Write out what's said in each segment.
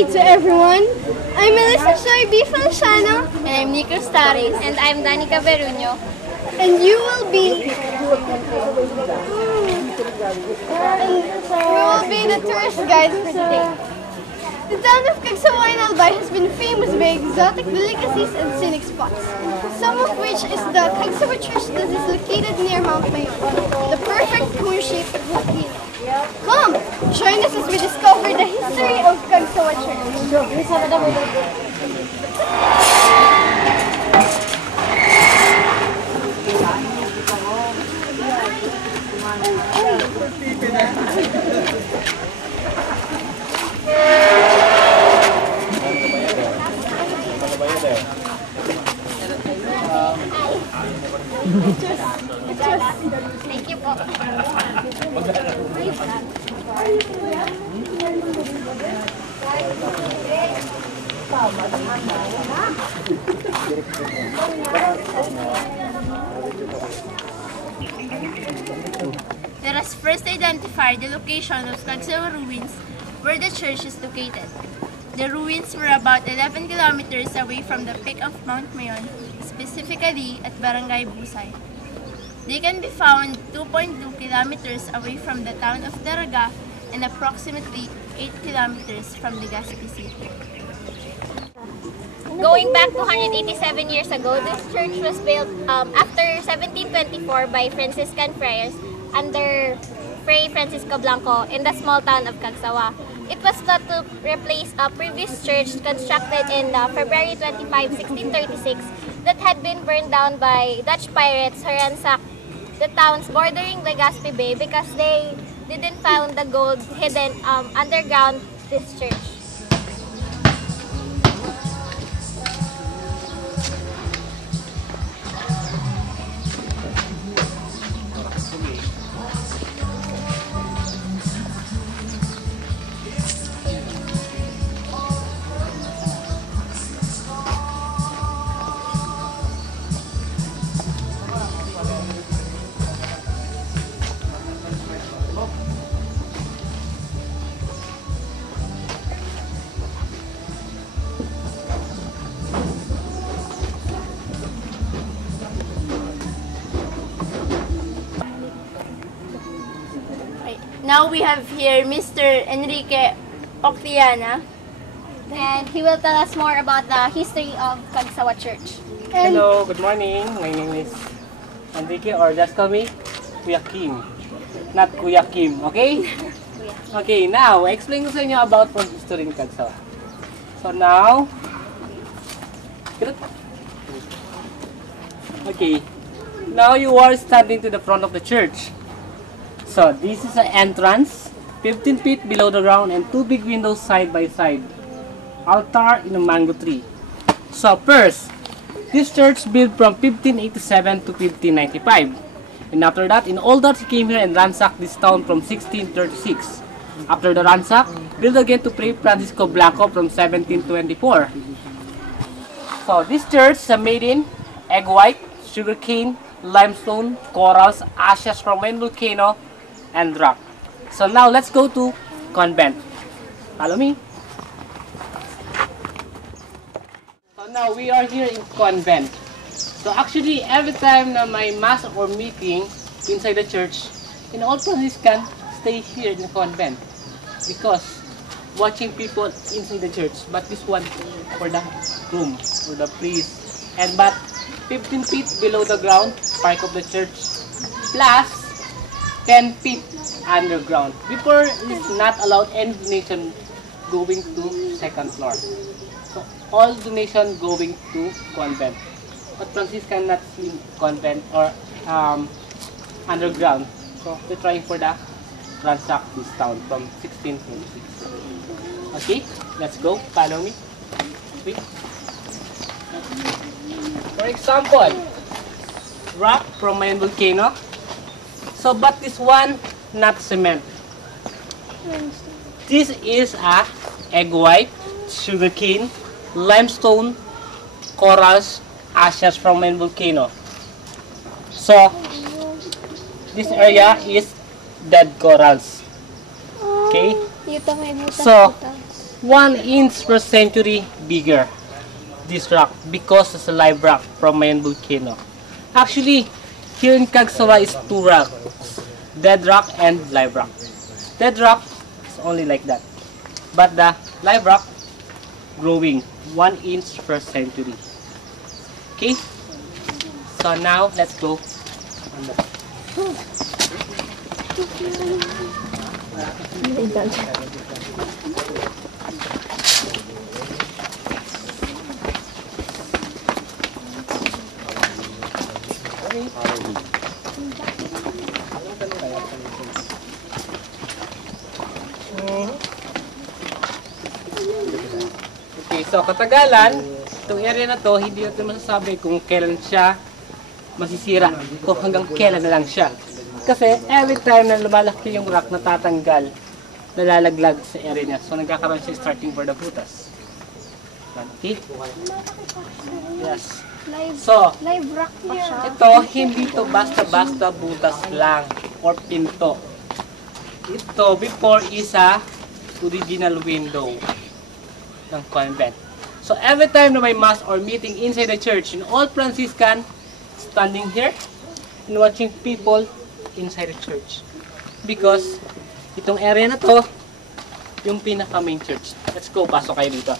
Hey to everyone! I'm Melissa Soy B. Feliciano. And I'm Nico Staris. And I'm Danica Beruño. And we will be the tourist guides for today. The town of Cagsawa in Albay has been famous by exotic delicacies and scenic spots, some of which is the Cagsawa Church that is located near Mount Mayon, the perfect cone-shaped volcano. Come, join us as we discover the history of Cagsawa Church. Thank you po. Let us first identify the location of Cagsawa ruins where the church is located. The ruins were about 11 kilometers away from the peak of Mount Mayon, specifically at Barangay Busay. They can be found 2.2 kilometers away from the town of Daraga and approximately 8 kilometers from Legazpi City. Going back 287 years ago, this church was built after 1724 by Franciscan friars under Fray Francisco Blanco in the small town of Cagsawa. It was thought to replace a previous church constructed in February 25, 1636 that had been burned down by Dutch pirates who ransacked the towns bordering Legazpi Bay because they didn't find the gold hidden underground this church. Now we have here Mr. Enrique Octiana, and he will tell us more about the history of Cagsawa Church. Hello, good morning. My name is Enrique, or just call me Kuya Kim. Not Kuya Kim, okay? Okay, now, explain ko sa inyo about the history ng Cagsawa. So now, okay, now you are standing to the front of the church. So, this is an entrance, 15 feet below the ground and two big windows side by side. Altar in a mango tree. So, first, this church built from 1587 to 1595. And after that, in all that he came here and ransacked this town from 1636. After the ransack, built again to Fray Francisco Blanco from 1724. So, this church is made in egg white, sugarcane, limestone, corals, ashes from a volcano, and rock. So now let's go to convent. Follow me. So now we are here in convent. So actually every time na may mass or meeting inside the church, in all Franciscan stay here in the convent because watching people inside the church. But this one for the room, for the priest. And but 15 feet below the ground, park of the church, plus 10 feet underground. Before, it's not allowed any donation going to second floor. So, all donation going to convent. But Franciscan not see convent or underground. So, we're trying for the ransack this town from 1626. Okay, let's go. Follow me. Wait. For example, rock from a volcano. So, but this one, not cement. This is a egg white, sugarcane, limestone, corals, ashes from a volcano. So, this area is dead corals. Okay? So, 1 inch per century bigger. This rock because it's a live rock from Mayan volcano. Actually, here in Cagsawa is two rocks, dead rock and live rock. Dead rock is only like that, but the live rock growing 1 inch per century. Okay, so now let's go on the Okay, so katagalan, itong area na to, hindi natin masasabi kung kailan siya masisira, kung hanggang kailan na lang siya. Kasi every time na lumalaki yung rock, natatanggal, nalalaglag sa area niya. So nagkakaroon siya starting for the butas. Okay? Yes. So, Live rock here. ito, hindi to basta-basta butas lang or pinto. Ito, before is a original window ng convent. So, every time na may mass or meeting inside the church, in all Franciscan standing here and watching people inside the church. Because, itong area na to, yung pinaka-main church. Let's go, pasok kayo dito.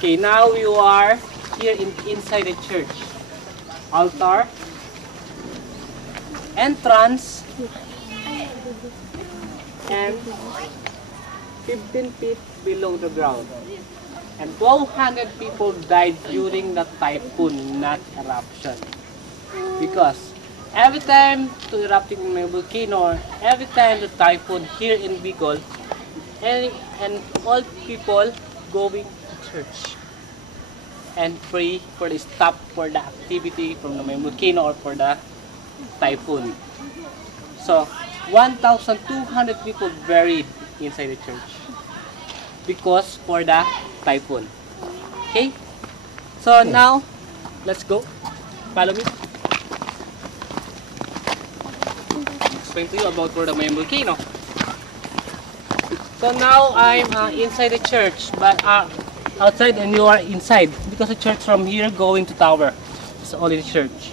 Okay, now you are here inside the church. Altar, entrance, and 15 feet below the ground. And 1,200 people died during the typhoon, not eruption. Because every time to erupting a volcano, every time the typhoon here in Bicol, and all people going to church and pray for the stop for the activity from the volcano or for the typhoon. So 1,200 people buried inside the church because for the typhoon. Okay, so now let's go. Follow me. Explain to you about for the main volcano. So now I'm inside the church, but outside and you are inside because the church from here going to tower. It's only the church.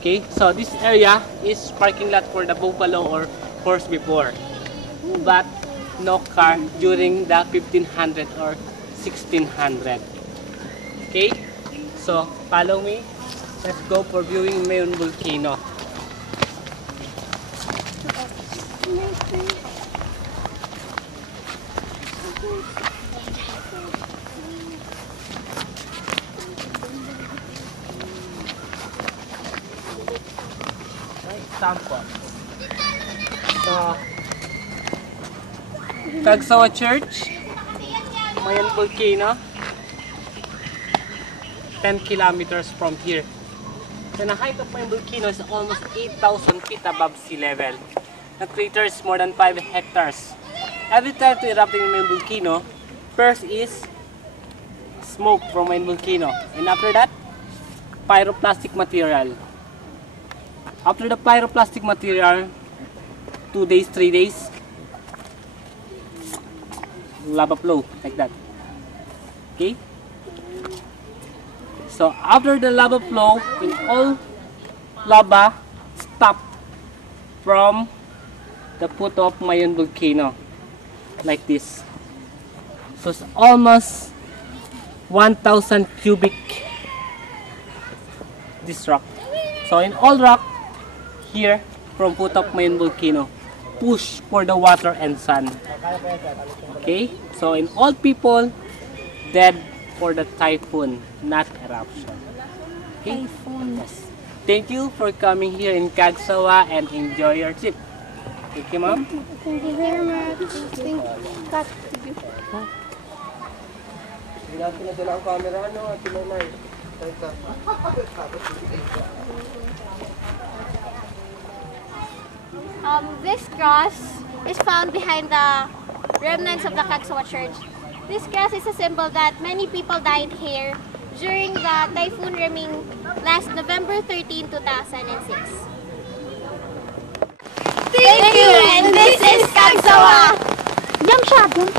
Okay, so this area is parking lot for the buffalo or horse before, but no car during the 1500 or 1600. Okay, so follow me. Let's go for viewing Mayon volcano. Sample. So, Cagsawa Church, Mayan volcano, 10 kilometers from here. So, the height of Mayan volcano is almost 8,000 feet above sea level. The crater is more than 5 hectares. Every time to erupting Mayan volcano, first is smoke from Mayan volcano, and after that, pyroclastic material. After the pyroclastic material, 2 days, 3 days, lava flow, like that. Okay? So after the lava flow, in all lava stop from the foot of Mayon volcano, like this. So it's almost 1,000 cubic this rock. So in all rock, here from foot of Mayon volcano, push for the water and sun. Okay, so in all people dead for the typhoon, not eruption. Okay? Yes. Thank you for coming here in Cagsawa and enjoy your trip. Thank you, ma'am. Thank you very much. Thank you. This cross is found behind the remnants of the Cagsawa Church. This cross is a symbol that many people died here during the Typhoon Reming last November 13, 2006. Thank you, and this is Cagsawa! Jump shot!